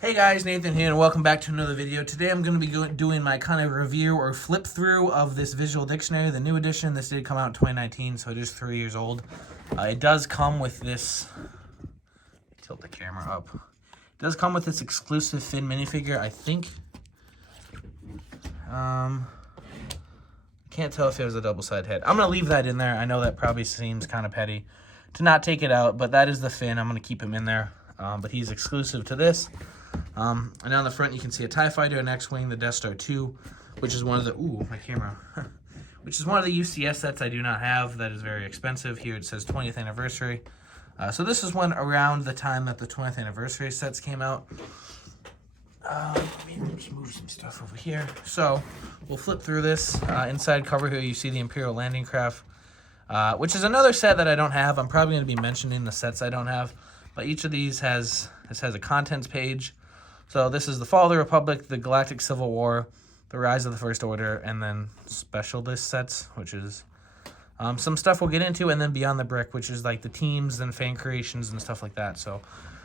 Hey guys, Nathan here, and welcome back to another video. Today I'm going to be doing my kind of review or flip through of this visual dictionary, the new edition. This did come out in 2019, so it is 3 years old. It does come with this, tilt the camera up. It does come with this exclusive Finn minifigure, I think. Can't tell if it has a double-sided head. I'm going to leave that in there. I know that probably seems kind of petty to not take it out, but that is the Finn. I'm going to keep him in there, but he's exclusive to this. And on the front you can see a TIE Fighter, an X-Wing, the Death Star 2, which is one of the, my camera, which is one of the UCS sets I do not have. That is very expensive. Here it says 20th anniversary. So this is when around the time that the 20th anniversary sets came out. Let me just move some stuff over here. So we'll flip through this. Inside cover here you see the Imperial Landing Craft, which is another set that I don't have. I'm probably going to be mentioning the sets I don't have, but each of these has a contents page. So this is the Fall of the Republic, the Galactic Civil War, the Rise of the First Order, and then special list sets, which is some stuff we'll get into, and then Beyond the Brick, which is like the teams and fan creations and stuff like that. So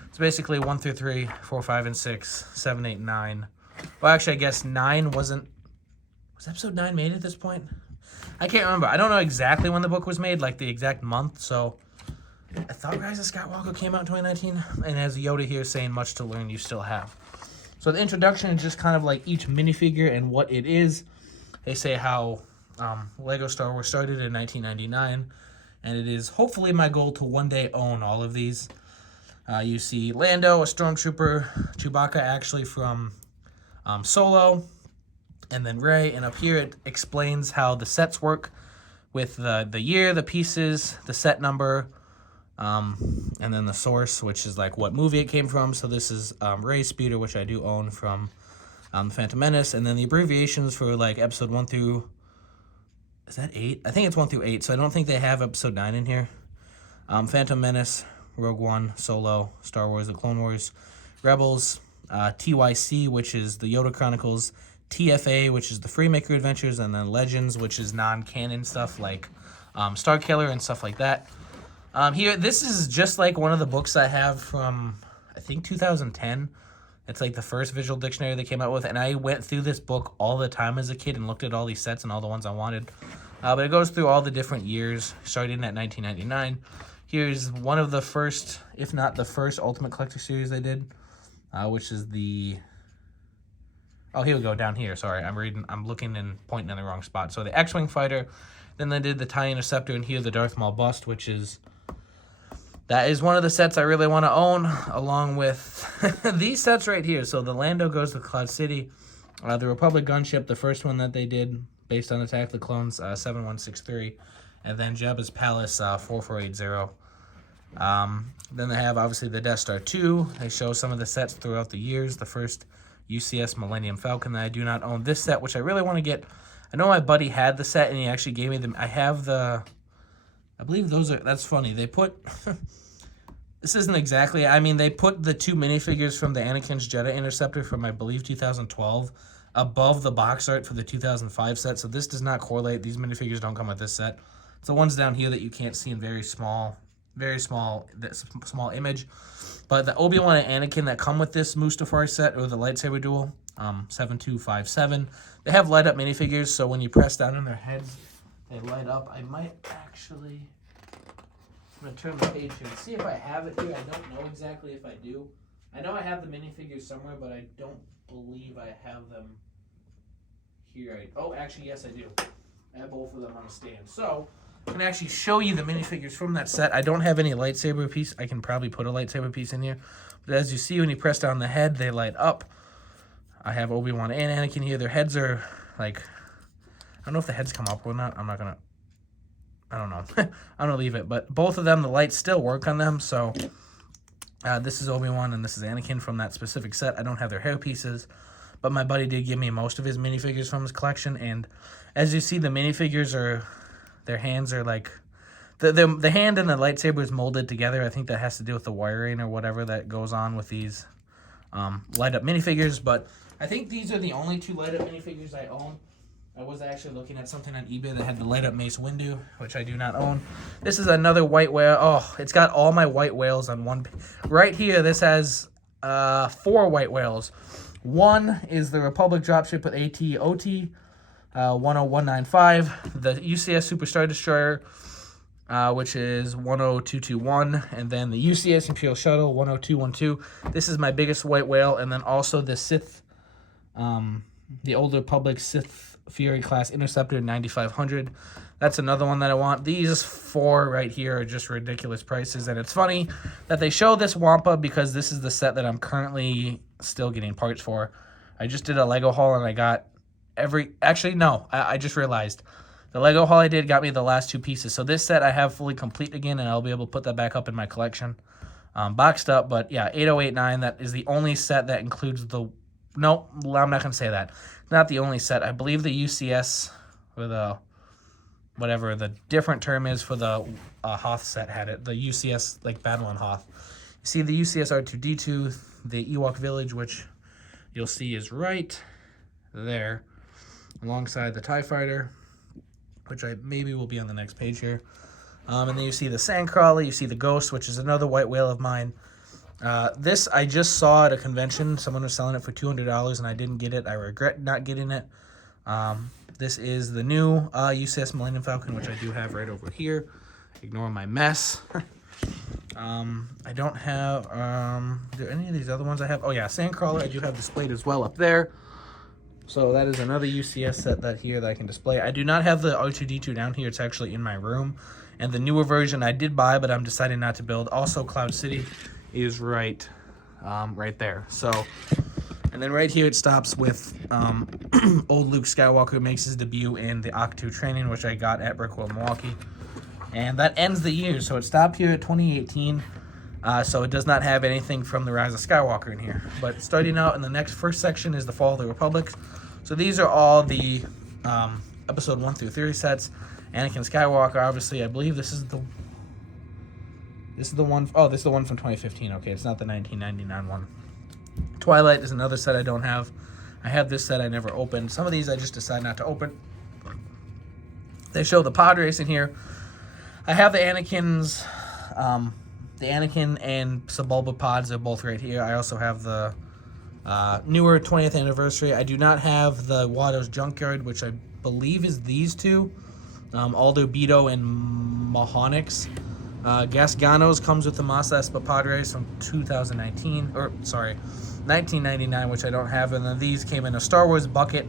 it's basically 1 through 3, 4, 5, and 6, 7, 8, 9. Well, actually, I guess 9 wasn't... Was episode 9 made at this point? I can't remember. I don't know exactly when the book was made, like the exact month, so... I thought Rise of Skywalker came out in 2019, and as Yoda here saying, much to learn you still have. So the introduction is just kind of like each minifigure and what it is. They say how Lego Star Wars started in 1999, and it is hopefully my goal to one day own all of these. You see Lando, a Stormtrooper, Chewbacca actually from Solo, and then Rey, and up here it explains how the sets work with the year, the pieces, the set number, and then the source, which is like what movie it came from. So this is Rey's speeder, which I do own from The Phantom Menace, and then the abbreviations for like episode 1 through, is that 8? I think it's 1 through 8, so I don't think they have episode 9 in here. Phantom Menace, Rogue One, Solo, Star Wars, The Clone Wars, Rebels, TYC, which is the Yoda Chronicles, TFA, which is the Freemaker Adventures, and then Legends, which is non-canon stuff like Starkiller and stuff like that. Here, this is just like one of the books I have from, I think, 2010. It's like the first visual dictionary they came out with, and I went through this book all the time as a kid and looked at all these sets and all the ones I wanted. But it goes through all the different years, starting at 1999. Here's one of the first, if not the first, Ultimate Collector series they did, which is the... Oh, here we go, down here. Sorry, I'm looking and pointing in the wrong spot. So the X-Wing Fighter, then they did the TIE Interceptor, and here the Darth Maul bust, which is... That is one of the sets I really want to own, along with these sets right here. So the Lando goes to Cloud City, the Republic gunship, the first one that they did based on Attack of the Clones, 7163, and then Jabba's Palace, 4480. Then they have, obviously, the Death Star 2. They show some of the sets throughout the years. The first UCS Millennium Falcon that I do not own. This set, which I really want to get. I know my buddy had the set, and he actually gave me them. I have the... I believe those are... That's funny. They put... This isn't exactly... I mean, they put the 2 minifigures from the Anakin's Jedi Interceptor from, I believe, 2012 above the box art for the 2005 set. So this does not correlate. These minifigures don't come with this set. It's the ones down here that you can't see in very small image. But the Obi-Wan and Anakin that come with this Mustafar set, or the lightsaber duel, 7257, they have light-up minifigures, so when you press down on their heads... They light up. I might actually... I'm going to turn the page here and see if I have it here. I don't know exactly if I do. I know I have the minifigures somewhere, but I don't believe I have them here. Oh, actually, yes, I do. I have both of them on a stand. So, I can actually show you the minifigures from that set. I don't have any lightsaber piece. I can probably put a lightsaber piece in here. But as you see, when you press down the head, they light up. I have Obi-Wan and Anakin here. Their heads are, like... I don't know if the heads come up or not. I'm not going to... I don't know. I'm going to leave it. But both of them, the lights still work on them. So this is Obi-Wan and this is Anakin from that specific set. I don't have their hair pieces. But my buddy did give me most of his minifigures from his collection. And as you see, the minifigures are... Their hands are like... The hand and the lightsaber is molded together. I think that has to do with the wiring or whatever that goes on with these light-up minifigures. But I think these are the only 2 light-up minifigures I own. I was actually looking at something on eBay that had the light-up Mace Windu, which I do not own. This is another white whale. Oh, it's got all my white whales on one. Right here, this has 4 white whales. One is the Republic dropship with AT-OT 10195, the UCS Super Star Destroyer, which is 10221, and then the UCS Imperial Shuttle 10212. This is my biggest white whale, and then also the Sith, the Old Republic Sith Fury class Interceptor 9500. That's another one that I want. These 4 right here are just ridiculous prices, and it's funny that they show this Wampa because this is the set that I'm currently still getting parts for. I just did a Lego haul, and I got actually, no, I just realized. The Lego haul I did got me the last 2 pieces. So this set I have fully complete again, and I'll be able to put that back up in my collection. Boxed up, but yeah, 8089, that is the only set that includes the... No, I'm not going to say that. Not the only set. I believe the UCS, or the... whatever the different term is for the Hoth set had it. The UCS, like Battle on Hoth. You see the UCS R2-D2, the Ewok Village, which you'll see is right there, alongside the TIE Fighter, which maybe will be on the next page here. And then you see the Sandcrawler, you see the Ghost, which is another white whale of mine. This I just saw at a convention. Someone was selling it for $200, and I didn't get it. I regret not getting it. This is the new UCS Millennium Falcon, which I do have right over here. Ignore my mess. I don't have... are there any of these other ones I have? Oh, yeah, Sandcrawler I do have displayed as well up there. So that is another UCS set that I can display. I do not have the R2-D2 down here. It's actually in my room. And the newer version I did buy, but I'm deciding not to build. Also, Cloud City is right there. So... And then right here it stops with old Luke Skywalker makes his debut in the Octo training, which I got at Brickworld Milwaukee. And that ends the year. So it stopped here at 2018. So it does not have anything from the Rise of Skywalker in here. But starting out in the first section is the Fall of the Republic. So these are all the episode 1 through 3 sets. Anakin Skywalker, obviously, I believe this is the one. Oh, this is the one from 2015. Okay, it's not the 1999 one. Twilight is another set I don't have. I have this set I never opened. Some of these I just decide not to open. They show the pod racing here. I have the Anakin and Sebulba pods. They're both right here. I also have the newer 20th anniversary. I do not have the Watto's Junkyard, which I believe is these two. Aldo Beto and Mahonix. Gasgano's comes with the Masa Espa pod race from 1999, which I don't have. And then these came in a Star Wars bucket,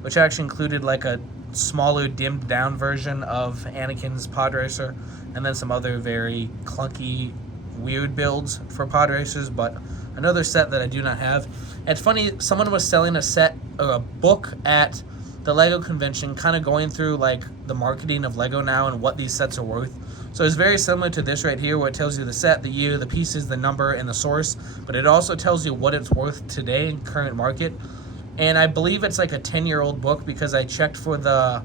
which actually included like a smaller, dimmed down version of Anakin's pod racer, and then some other very clunky, weird builds for pod racers, but another set that I do not have. It's funny, someone was selling a set or a book at the Lego convention, kind of going through like the marketing of Lego now and what these sets are worth. So it's very similar to this right here, where it tells you the set, the year, the pieces, the number, and the source, but it also tells you what it's worth today in current market. And I believe it's like a 10-year-old book, because I checked for the...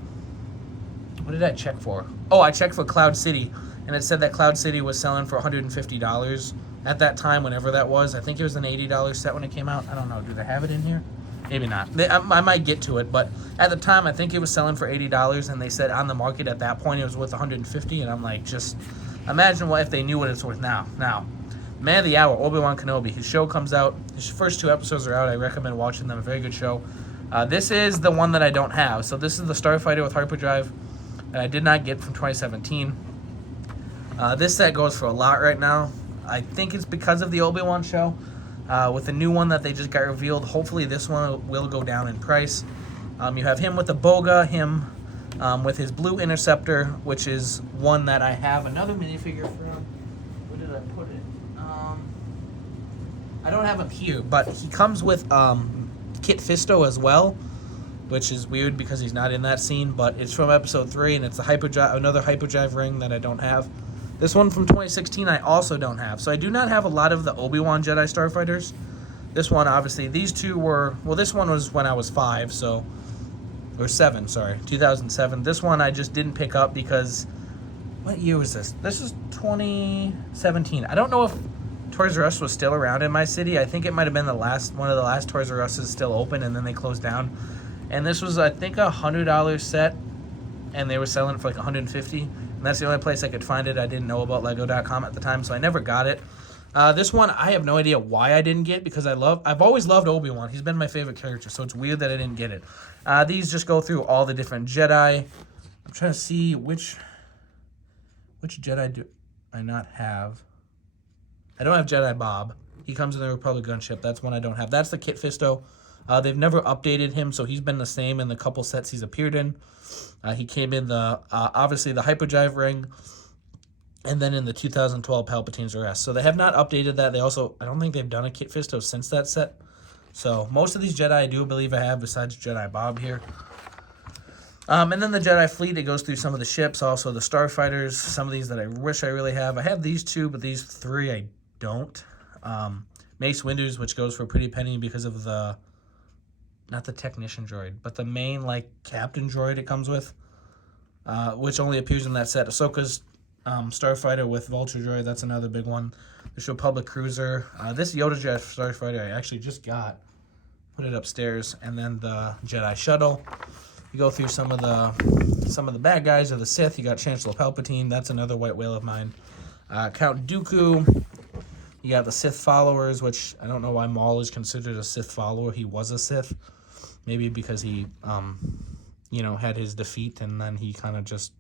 What did I check for? Oh, I checked for Cloud City, and it said that Cloud City was selling for $150 at that time, whenever that was. I think it was an $80 set when it came out. I don't know. Do they have it in here? Maybe not. I might get to it, but at the time, I think it was selling for $80, and they said on the market at that point it was worth $150, and I'm like, just imagine what if they knew what it's worth now. Now, Man of the Hour, Obi-Wan Kenobi. His show comes out. His first 2 episodes are out. I recommend watching them. A very good show. This is the one that I don't have. So this is the Starfighter with hyperdrive that I did not get from 2017. This set goes for a lot right now. I think it's because of the Obi-Wan show. With the new one that they just got revealed, hopefully this one will go down in price. You have him with the Boga, him with his blue Interceptor, which is one that I have another minifigure from. Where did I put it? I don't have him here, but he comes with Kit Fisto as well, which is weird because he's not in that scene, but it's from episode 3, and it's another hyperdrive ring that I don't have. This one from 2016 I also don't have. So I do not have a lot of the Obi-Wan Jedi Starfighters. This one, obviously, these two were... Well, this one was when I was 5, so... Or 7, sorry. 2007. This one I just didn't pick up because... What year was this? This is 2017. I don't know if Toys R Us was still around in my city. I think it might have been one of the last Toys R Us's still open, and then they closed down. And this was, I think, a $100 set, and they were selling it for like $150. And that's the only place I could find it. I didn't know about Lego.com at the time, so I never got it. This one, I have no idea why I didn't get, because I've always loved Obi-Wan. He's been my favorite character, so it's weird that I didn't get it. These just go through all the different Jedi. I'm trying to see which Jedi do I not have. I don't have Jedi Bob. He comes in the Republic gunship. That's one I don't have. That's the Kit Fisto. They've never updated him, so he's been the same in the couple sets he's appeared in. He came in the obviously the Hyperdrive ring, and then in the 2012 Palpatine's Arrest. So they have not updated that. They also, I don't think they've done a Kit Fisto since that set. So most of these Jedi I do believe I have, besides Jedi Bob here. And then the Jedi fleet, it goes through some of the ships, also the starfighters, some of these that I wish I really have. I have these two, but these three I don't. Mace Windu's, which goes for a pretty penny because of the, not the technician droid, but the main, like, captain droid it comes with, which only appears in that set. Ahsoka's starfighter with Vulture droid, that's another big one. The Republic cruiser. This Yoda Jet starfighter I actually just got. Put it upstairs. And then the Jedi shuttle. You go through some of the bad guys of the Sith. You got Chancellor Palpatine. That's another white whale of mine. Count Dooku. You got the Sith followers, which I don't know why Maul is considered a Sith follower. He was a Sith. Maybe because he, had his defeat, and then he kind of just...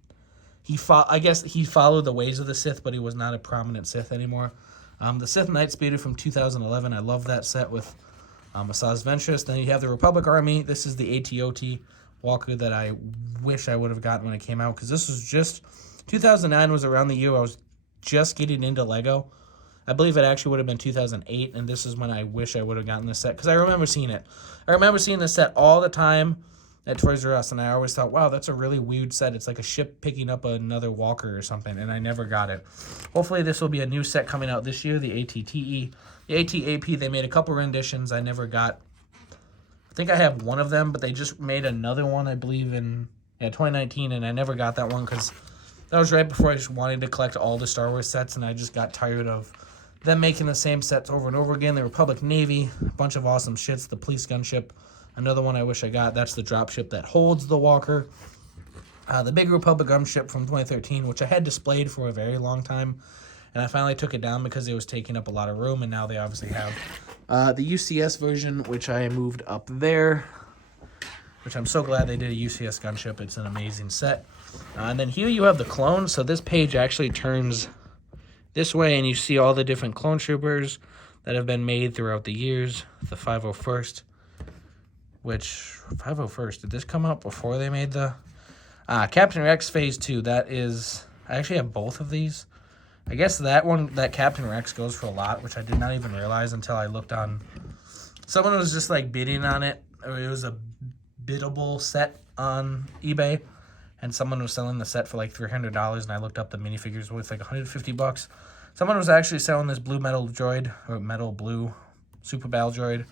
I guess he followed the ways of the Sith, but he was not a prominent Sith anymore. The Sith Night Speeder from 2011. I love that set with Asajj Ventress. Then you have the Republic Army. This is the AT-OT Walker that I wish I would have gotten when it came out, because this was just... 2009 was around the year I was just getting into Lego. I believe it actually would have been 2008, and this is when I wish I would have gotten this set, because I remember seeing it. I remember seeing this set all the time at Toys R Us, and I always thought, wow, that's a really weird set. It's like a ship picking up another walker or something, and I never got it. Hopefully this will be a new set coming out this year, the AT-TE. The AT-AP, they made a couple renditions I never got. I think I have one of them, but they just made another one, I believe, in 2019, and I never got that one, because that was right before I just wanted to collect all the Star Wars sets, and I just got tired of them making the same sets over and over again. The Republic Navy, a bunch of awesome shits. The police gunship, another one I wish I got. That's the dropship that holds the walker. The big Republic gunship from 2013, which I had displayed for a very long time, and I finally took it down because it was taking up a lot of room, and now they obviously have the UCS version, which I moved up there, which I'm so glad they did a UCS gunship. It's an amazing set. And then here you have the clones. So this page actually turns this way, and you see all the different clone troopers that have been made throughout the years. The 501st, which 501st, did this come out before they made the Captain Rex Phase 2? That is, I actually have both of these. I guess that one, that Captain Rex, goes for a lot, which I did not even realize until I looked on. Someone was just like bidding on it, or it was a biddable set on eBay, and someone was selling the set for like $300, and I looked up the minifigures worth like $150. Someone was actually selling this blue metal droid, or metal blue Super Battle droid,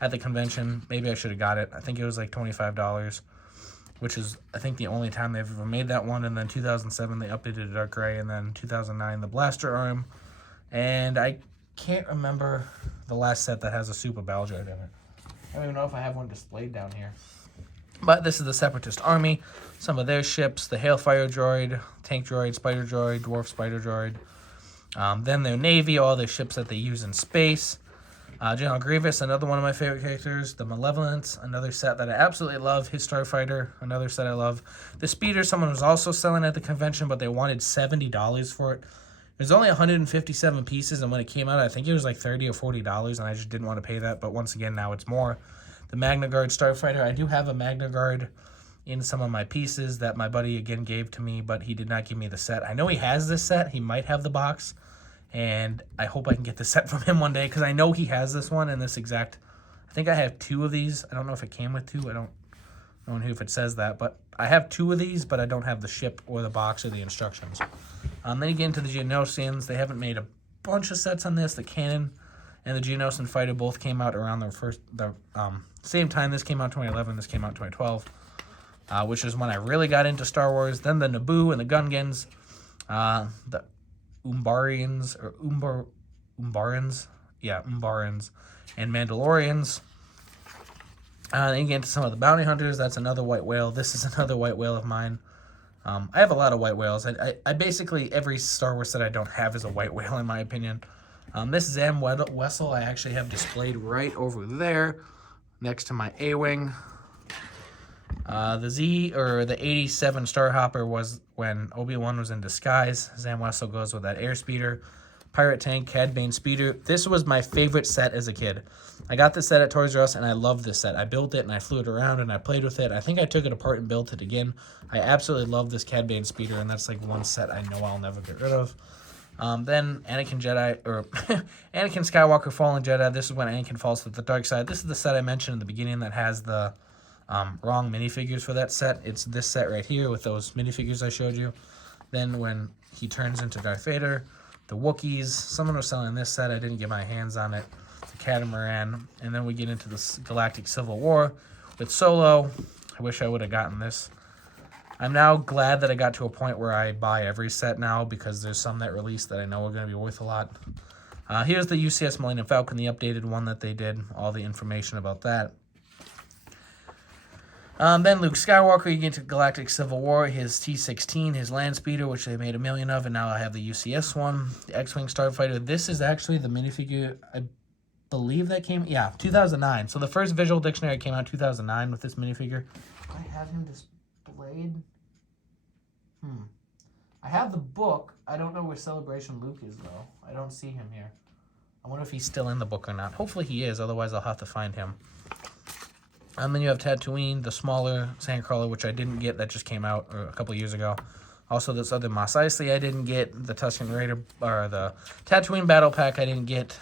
at the convention. Maybe I should have got it. I think it was like $25, which is, I think, the only time they've ever made that one. And then 2007, they updated it dark gray, and then 2009, the blaster arm. And I can't remember the last set that has a Super Battle droid in it. I don't even know if I have one displayed down here. But this is the Separatist Army. Some of their ships, the Hailfire droid, Tank droid, Spider droid, Dwarf Spider droid. Then their Navy, all their ships that they use in space. General Grievous, another one of my favorite characters. The Malevolence, another set that I absolutely love. His Starfighter, another set I love. The Speeder, someone was also selling at the convention, but they wanted $70 for it. There's only 157 pieces, and when it came out, I think it was like $30 or $40, and I just didn't want to pay that. But once again, now it's more. The Magna Guard Starfighter, I do have a Magna Guard in some of my pieces that my buddy again gave to me, but he did not give me the set. I know he has this set. He might have the box, and I hope I can get the set from him one day, because I know he has this one in this exact... I think I have two of these. I don't know if it came with two. I don't know if it says that, but I have two of these, but I don't have the ship or the box or the instructions. Then you get into the Geonosians. They haven't made a bunch of sets on this. The Cannon and the Geonosian Fighter both came out around the same time. This came out in 2011. This came out in 2012, which is when I really got into Star Wars. Then the Naboo and the Gungans, the Umbarans and Mandalorians. Then you get into some of the bounty hunters. That's another white whale. This is another white whale of mine. I have a lot of white whales. I basically, every Star Wars that I don't have is a white whale, in my opinion. This Zam Wessel I actually have displayed right over there next to my A-Wing. The 87 Starhopper was when Obi-Wan was in disguise. Zam Wessel goes with that airspeeder. Pirate Tank, Cad Bane Speeder. This was my favorite set as a kid. I got this set at Toys R Us, and I loved this set. I built it, and I flew it around, and I played with it. I think I took it apart and built it again. I absolutely love this Cad Bane Speeder, and that's like one set I know I'll never get rid of. Then Anakin Skywalker Fallen Jedi. This is when Anakin falls to the dark side. This is the set I mentioned in the beginning that has the wrong minifigures for that set. It's this set right here with those minifigures I showed you. Then when he turns into Darth Vader, the Wookiees. Someone was selling this set. I didn't get my hands on it. The Catamaran. And then we get into the Galactic Civil War with Solo. I wish I would have gotten this. I'm now glad that I got to a point where I buy every set now because there's some that released that I know are going to be worth a lot. Here's the UCS Millennium Falcon, the updated one that they did. All the information about that. Then Luke Skywalker, you get to Galactic Civil War, his T-16, his land speeder, which they made 1 million of, and now I have the UCS one. The X-Wing Starfighter. This is actually the minifigure, I believe that came, 2009. So the first visual dictionary came out in 2009 with this minifigure. Do I have him displayed? I have the book. I don't know where Celebration Luke is, though. I don't see him here. I wonder if he's still in the book or not. Hopefully he is, otherwise I'll have to find him. And then you have Tatooine, the smaller Sandcrawler, which I didn't get. That just came out a couple years ago. Also, this other Mos Eisley I didn't get. The Tusken Raider, or the Tatooine Battle Pack I didn't get.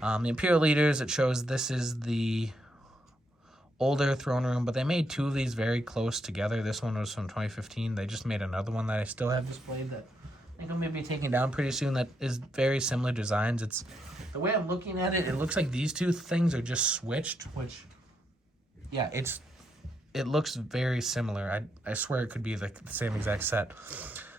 The Imperial Leaders, it shows this is the older throne room, but they made 2 of these very close together. This one was from 2015. They just made another one that I still have displayed that I think I'm going to be taking down pretty soon that is very similar designs. It's the way I'm looking at it, it looks like these 2 things are just switched, which... yeah, it looks very similar. I swear it could be the same exact set.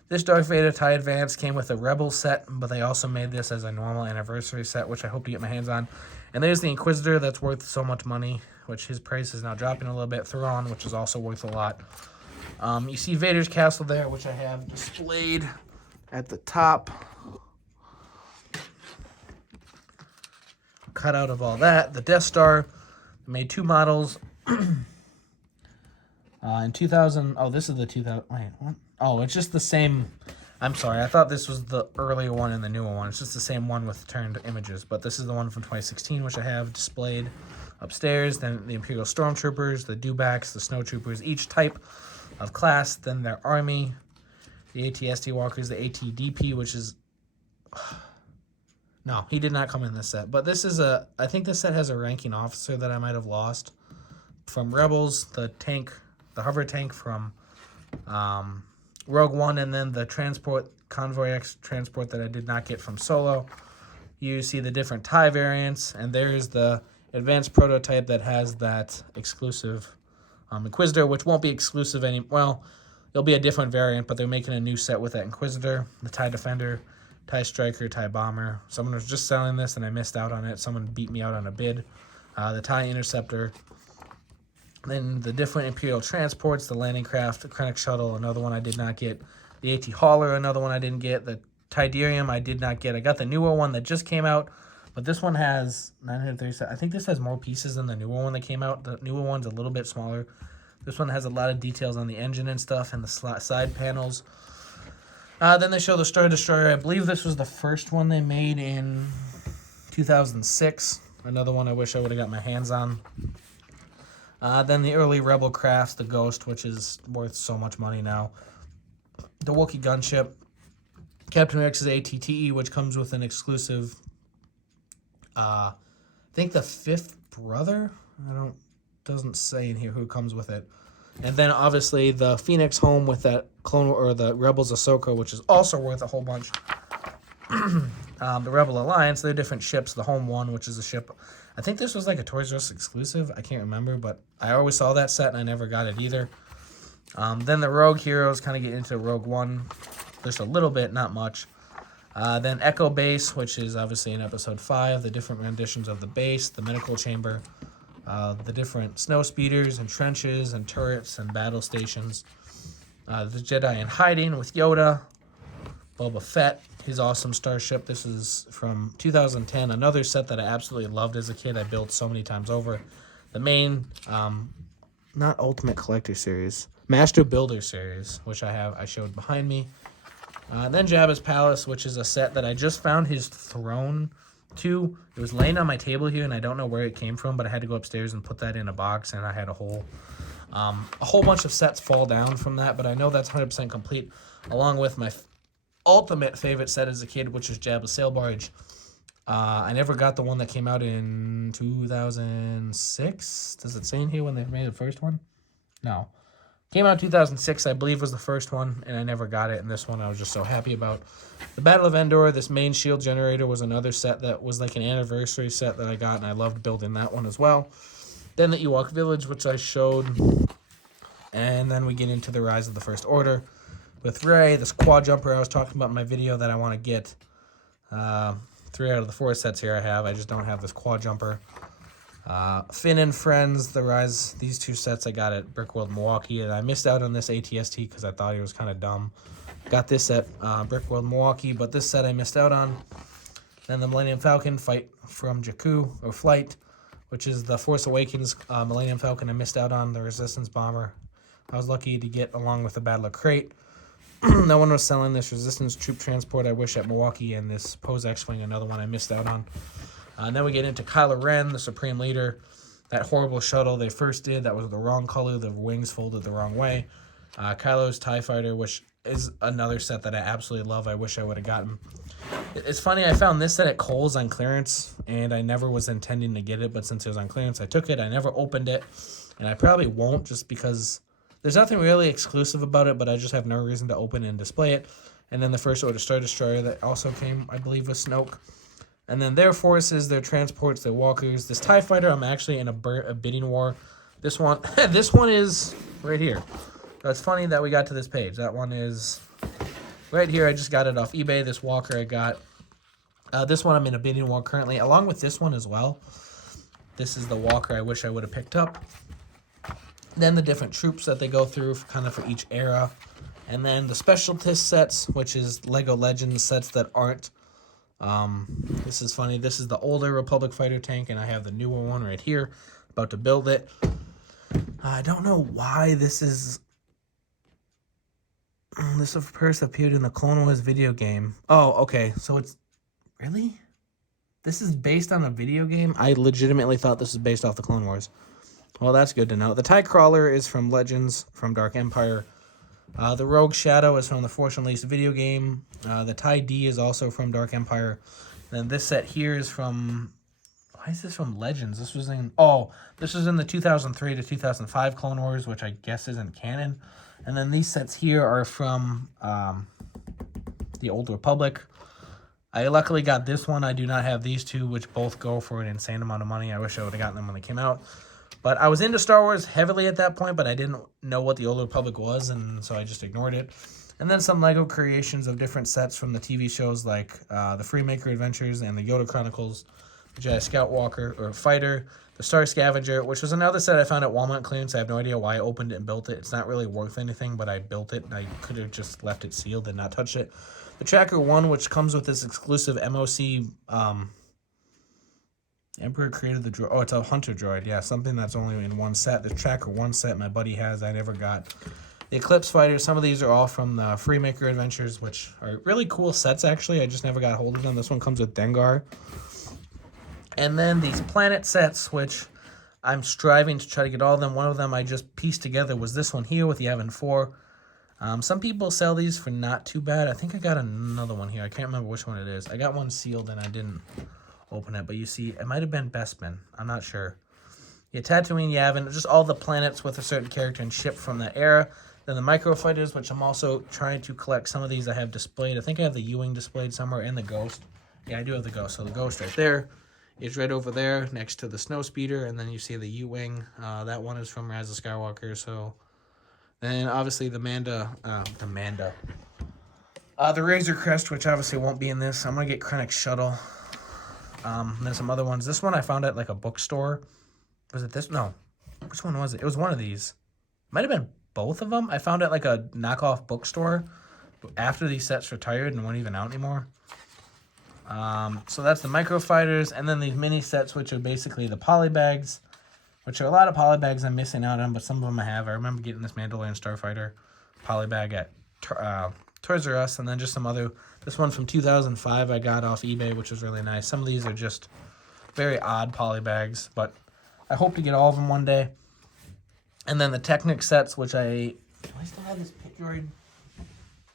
This Darth Vader TIE Advance came with a Rebel set, but they also made this as a normal anniversary set, which I hope to get my hands on. And there's the Inquisitor that's worth so much money, which his price is now dropping a little bit. Thrawn, which is also worth a lot. You see Vader's castle there, which I have displayed at the top. Cut out of all that. The Death Star, made 2 models. In 2000, oh, this is the 2000, wait, what? Oh, it's just the same, I'm sorry, I thought this was the earlier one and the newer one. It's just the same one with turned images, but this is the one from 2016, which I have displayed upstairs. Then the Imperial Stormtroopers, the Dewbacks, the Snowtroopers, each type of class, then their army, the AT-ST Walkers, the AT-DP, which is, no, he did not come in this set, but this is I think this set has a ranking officer that I might have lost from Rebels, the tank, the hover tank from Rogue One, and then the transport, Convoy X transport that I did not get from Solo. You see the different TIE variants, and there's the advanced prototype that has that exclusive Inquisitor, which won't be exclusive well, it'll be a different variant, but they're making a new set with that Inquisitor, the TIE Defender, TIE Striker, TIE Bomber. Someone was just selling this, and I missed out on it. Someone beat me out on a bid. The TIE Interceptor. Then the different Imperial transports, the landing craft, the Krennic shuttle, another one I did not get. The AT Hauler, another one I didn't get. The Tidarium I did not get. I got the newer one that just came out, but this one has 937. I think this has more pieces than the newer one that came out. The newer one's a little bit smaller. This one has a lot of details on the engine and stuff and the side panels. Then they show the Star Destroyer. I believe this was the first one they made in 2006. Another one I wish I would have got my hands on. Then the early Rebel crafts, the Ghost, which is worth so much money now. The Wookiee gunship. Captain Rex's ATTE, which comes with an exclusive, I think the 5th brother? Doesn't say in here who comes with it. And then obviously the Phoenix home with that clone, or the Rebels Ahsoka, which is also worth a whole bunch. The Rebel Alliance, they're different ships. The home one, which is a ship, I think this was like a Toys R Us exclusive. I can't remember, but I always saw that set and I never got it either. Then the Rogue Heroes, kind of get into Rogue One. Just a little bit, not much. Then Echo Base, which is obviously in Episode 5. The different renditions of the base, the medical chamber. The different snow speeders and trenches and turrets and battle stations. The Jedi in Hiding with Yoda. Boba Fett. his awesome starship. This is from 2010. Another set that I absolutely loved as a kid. I built so many times over. The main, not Ultimate Collector Series, Master Builder Series, which I showed behind me. Then Jabba's Palace, which is a set that I just found his throne to. It was laying on my table here, and I don't know where it came from, but I had to go upstairs and put that in a box, and I had a whole bunch of sets fall down from that, but I know that's 100% complete, along with my ultimate favorite set as a kid, which is Jabba's Sail Barge. I never got the one that came out in 2006. Does it say in here when they made the first one? No. Came out in 2006, I believe, was the first one, and I never got it. And this one I was just so happy about. The Battle of Endor, this main shield generator, was another set that was like an anniversary set that I got, and I loved building that one as well. Then the Ewok Village, which I showed. And then we get into the Rise of the First Order with Rey, this quad jumper I was talking about in my video that I want to get. 3 out of the 4 sets here I have. I just don't have this quad jumper. Finn and Friends, The Rise, these 2 sets I got at Brick World Milwaukee, and I missed out on this ATST because I thought it was kind of dumb. Got this at Brick World Milwaukee, but this set I missed out on. Then the Millennium Falcon, Fight from Jakku, or Flight, which is the Force Awakens Millennium Falcon I missed out on, the Resistance Bomber. I was lucky to get along with the Battle of Crate. No one was selling this Resistance Troop Transport I wish at Milwaukee, and this Pose X-Wing, another one I missed out on. And then we get into Kylo Ren, the Supreme Leader. That horrible shuttle they first did, that was the wrong color, the wings folded the wrong way. Kylo's TIE Fighter, which is another set that I absolutely love. I wish I would have gotten. It's funny, I found this set at Kohl's on clearance, and I never was intending to get it, but since it was on clearance, I took it. I never opened it, and I probably won't just because there's nothing really exclusive about it, but I just have no reason to open and display it. And then the First Order Star Destroyer that also came, I believe, with Snoke. And then their forces, their transports, their walkers. This TIE Fighter, I'm actually in a bidding war. This one, this one is right here. So it's funny that we got to this page. That one is right here. I just got it off eBay. This walker I got. This one I'm in a bidding war currently, along with this one as well. This is the walker I wish I would have picked up. Then the different troops that they go through, kind of for each era. And then the specialist sets, which is Lego Legends sets that aren't. This is funny. This is the older Republic fighter tank, and I have the newer one right here. About to build it. I don't know why this is. This first appeared in the Clone Wars video game. Oh, okay. So it's really. This is based on a video game. I legitimately thought this was based off the Clone Wars. Well, that's good to know. The TIE Crawler is from Legends from Dark Empire. The Rogue Shadow is from the Force Unleashed video game. The TIE D is also from Dark Empire. And then this set here is from. Why is this from Legends? This was in. Oh, this was in the 2003 to 2005 Clone Wars, which I guess isn't canon. And then these sets here are from the Old Republic. I luckily got this one. I do not have these two, which both go for an insane amount of money. I wish I would have gotten them when they came out. But I was into Star Wars heavily at that point, but I didn't know what the Old Republic was, and so I just ignored it. And then some LEGO creations of different sets from the TV shows like the Freemaker Adventures and the Yoda Chronicles, the Jedi Scout Walker or Fighter, the Star Scavenger, which was another set I found at Walmart clearance. I have no idea why I opened it and built it. It's not really worth anything, but I built it, and I could have just left it sealed and not touched it. The Tracker 1, which comes with this exclusive MOC... Emperor created the droid. Oh, it's a hunter droid. Yeah, something that's only in one set. The Tracker 1 set my buddy has. I never got. The Eclipse Fighter. Some of these are all from the Freemaker Adventures, which are really cool sets, actually. I just never got hold of them. This one comes with Dengar. And then these Planet sets, which I'm striving to try to get all of them. One of them I just pieced together was this one here with the Yavin 4. Some people sell these for not too bad. I think I got another one here. I can't remember which one it is. I got one sealed and I didn't open it, but you see, it might have been Bestman. I'm not sure. Yeah, Tatooine, Yavin, just all the planets with a certain character and ship from that era. Then the Micro Fighters, which I'm also trying to collect. Some of these I have displayed. I think I have the U-Wing displayed somewhere, and the Ghost. Yeah, I do have the Ghost. So the Ghost right there is right over there next to the Snow Speeder, and then you see the U-Wing. That one is from Rise of Skywalker. So then obviously the Razor Crest, which obviously won't be in this. I'm gonna get Krennic Shuttle. And then some other ones. This one I found at like a bookstore. Was it this? No. Which one was it? It was one of these. Might have been both of them. I found it like a knockoff bookstore. after these sets retired and weren't even out anymore. So that's the micro fighters, and then these mini sets, which are basically the poly bags, which are a lot of poly bags I'm missing out on, but some of them I have. I remember getting this Mandalorian Starfighter poly bag at Toys R Us, and then just some other. This one from 2005 I got off eBay, which was really nice. Some of these are just very odd poly bags, but I hope to get all of them one day. And then the Technic Sets, which do I still have this pit droid?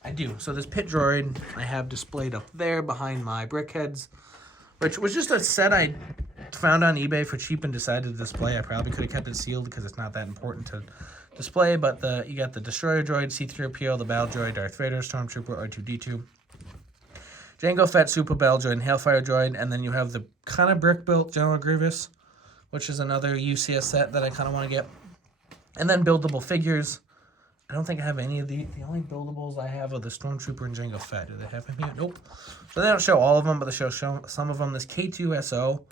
I do. So this pit droid I have displayed up there behind my brickheads, which was just a set I found on eBay for cheap and decided to display. I probably could have kept it sealed because it's not that important to display, but you got the Destroyer Droid, C-3PO, the Battle Droid, Darth Vader, Stormtrooper, R2-D2, Jango Fett, Super Battle Droid, and Hailfire Droid, and then you have the kind of brick-built General Grievous, which is another UCS set that I kind of want to get. And then buildable figures. I don't think I have any of the only buildables I have are the Stormtrooper and Jango Fett. Do they have them here? Nope. So they don't show all of them, but they show some of them. This K2SO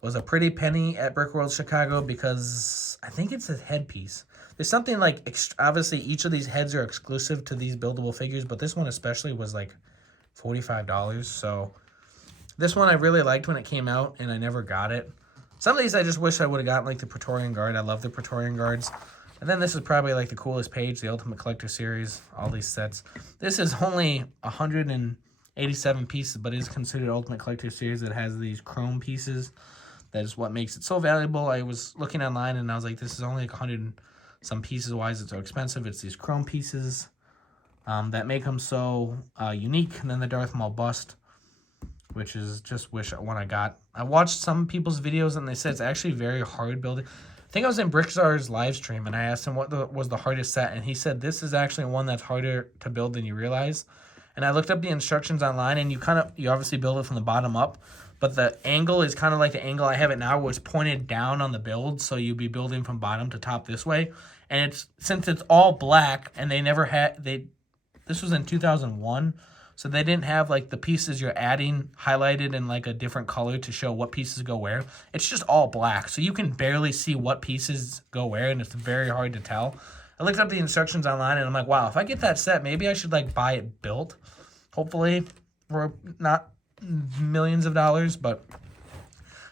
was a pretty penny at Brick World Chicago because I think it's a headpiece. There's something like, obviously each of these heads are exclusive to these buildable figures, but this one especially was like $45. So this one I really liked when it came out, and I never got it. Some of these I just wish I would have gotten, like the Praetorian Guard. I love the Praetorian Guards. And then this is probably like the coolest page, the Ultimate Collector Series, all these sets. This is only 187 pieces, but it is considered Ultimate Collector Series. It has these chrome pieces. That is what makes it so valuable. I was looking online and I was like, this is only like 100 some pieces. Why is it so expensive? It's these chrome pieces that make them so unique. And then the Darth Maul bust, which is just wish one I got. I watched some people's videos and they said it's actually very hard building. I think I was in Brickzar's live stream and I asked him what was the hardest set, and he said this is actually one that's harder to build than you realize. And I looked up the instructions online, and you obviously build it from the bottom up, but the angle is kind of like the angle I have it now, where it's pointed down on the build, so you'd be building from bottom to top this way. And since it's all black, and they never had this was in 2001. So they didn't have like the pieces you're adding highlighted in like a different color to show what pieces go where. It's just all black. So you can barely see what pieces go where, and it's very hard to tell. I looked up the instructions online and I'm like, wow, if I get that set, maybe I should like buy it built. Hopefully for not millions of dollars, but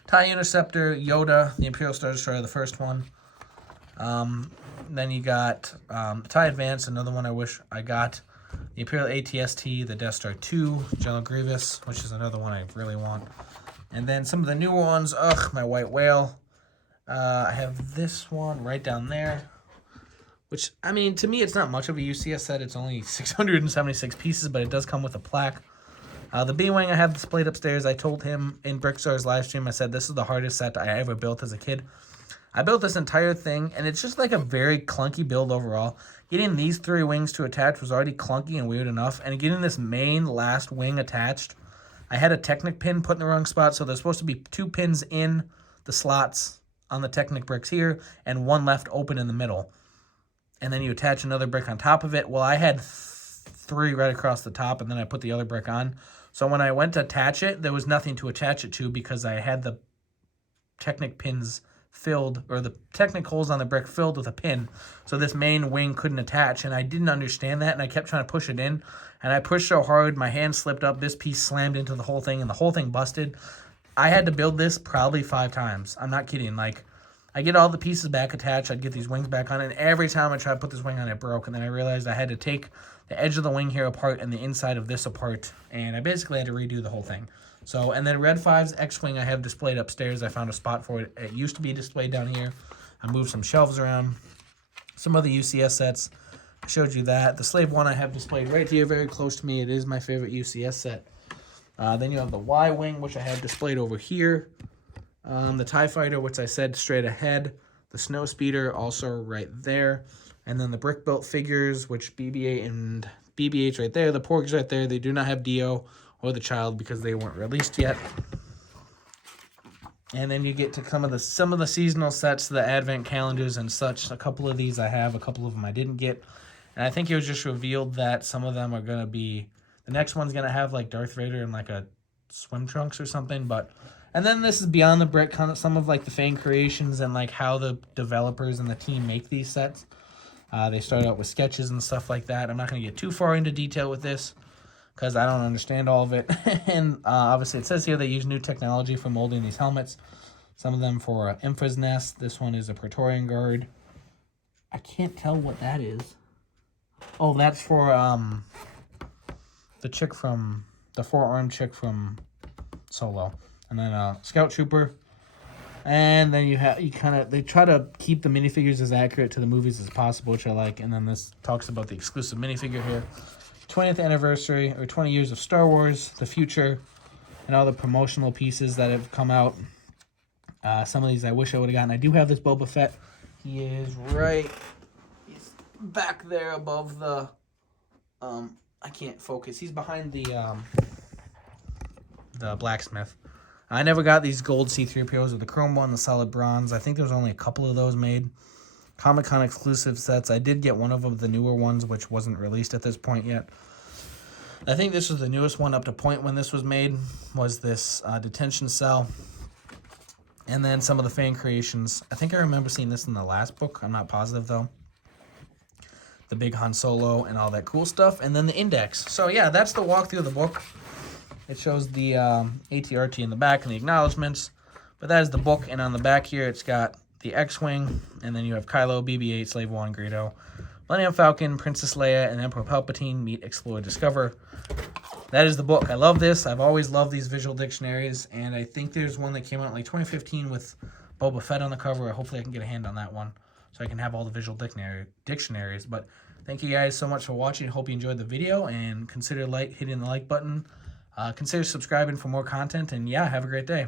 TIE Interceptor, Yoda, the Imperial Star Destroyer, the first one. Then you got TIE Advance, another one I wish I got. The Imperial ATST, the Death Star 2, General Grievous, which is another one I really want. And then some of the newer ones, my White Whale. I have this one right down there, which, I mean, to me, it's not much of a UCS set. It's only 676 pieces, but it does come with a plaque. The B-Wing I have displayed upstairs. I told him in Brickstar's live stream, I said, this is the hardest set I ever built as a kid. I built this entire thing, and it's just like a very clunky build overall. Getting these 3 wings to attach was already clunky and weird enough, and getting this main last wing attached, I had a Technic pin put in the wrong spot, so there's supposed to be 2 pins in the slots on the Technic bricks here, and 1 left open in the middle. And then you attach another brick on top of it. Well, I had 3 right across the top, and then I put the other brick on. So when I went to attach it, there was nothing to attach it to because I had the Technic pins filled, or the Technic holes on the brick filled with a pin, so this main wing couldn't attach, and I didn't understand that, and I kept trying to push it in, and I pushed so hard, my hand slipped up, this piece slammed into the whole thing, and the whole thing busted. I had to build this probably 5 times. I'm not kidding. Like, I get all the pieces back attached, I'd get these wings back on, and every time I tried to put this wing on, it broke, and then I realized I had to take the edge of the wing here apart and the inside of this apart, and I basically had to redo the whole thing. So, and then Red 5's X-Wing I have displayed upstairs. I found a spot for it. It used to be displayed down here. I moved some shelves around. Some other UCS sets. I showed you that. The Slave 1 I have displayed right here, very close to me. It is my favorite UCS set. Then you have the Y-Wing, which I have displayed over here. The TIE Fighter, which I said straight ahead. The Snow Speeder, also right there. And then the brick-built figures, which BB-8 and BB-8's right there. The Porgs right there. They do not have Dio or the Child because they weren't released yet. And then you get to some of the seasonal sets, the advent calendars and such. A couple of these I have, a couple of them I didn't get. And I think it was just revealed that some of them are going to be, the next one's going to have like Darth Vader in like a swim trunks or something. And then this is beyond the brick, kind of some of like the fan creations and like how the developers and the team make these sets. They started out with sketches and stuff like that. I'm not going to get too far into detail with this because I don't understand all of it. And obviously it says here they use new technology for molding these helmets. Some of them for Emperor's Nest. This one is a Praetorian Guard. I can't tell what that is. Oh, that's for the chick from, the four-armed chick from Solo. And then Scout Trooper. And then they try to keep the minifigures as accurate to the movies as possible, which I like. And then this talks about the exclusive minifigure here. 20th anniversary, or 20 years of Star Wars, the future, and all the promotional pieces that have come out. Some of these I wish I would have gotten. I do have this Boba Fett. He is he's back there above the, I can't focus. He's behind the blacksmith. I never got these gold C-3POs with the chrome one, the solid bronze. I think there was only a couple of those made. Comic-Con exclusive sets. I did get one of them, the newer ones, which wasn't released at this point yet. I think this was the newest one up to point when this was made, was this detention cell. And then some of the fan creations. I think I remember seeing this in the last book. I'm not positive, though. The big Han Solo and all that cool stuff. And then the index. So, yeah, that's the walkthrough of the book. It shows the ATRT in the back and the acknowledgments. But that is the book. And on the back here, it's got the X-Wing. And then you have Kylo, BB-8, Slave One, Greedo, Millennium Falcon, Princess Leia, and Emperor Palpatine meet, explore, discover. That is the book. I love this. I've always loved these visual dictionaries. And I think there's one that came out in like 2015 with Boba Fett on the cover. Hopefully I can get a hand on that one so I can have all the visual dictionaries. But thank you guys so much for watching. Hope you enjoyed the video. And consider hitting the like button. Consider subscribing for more content. And yeah, have a great day.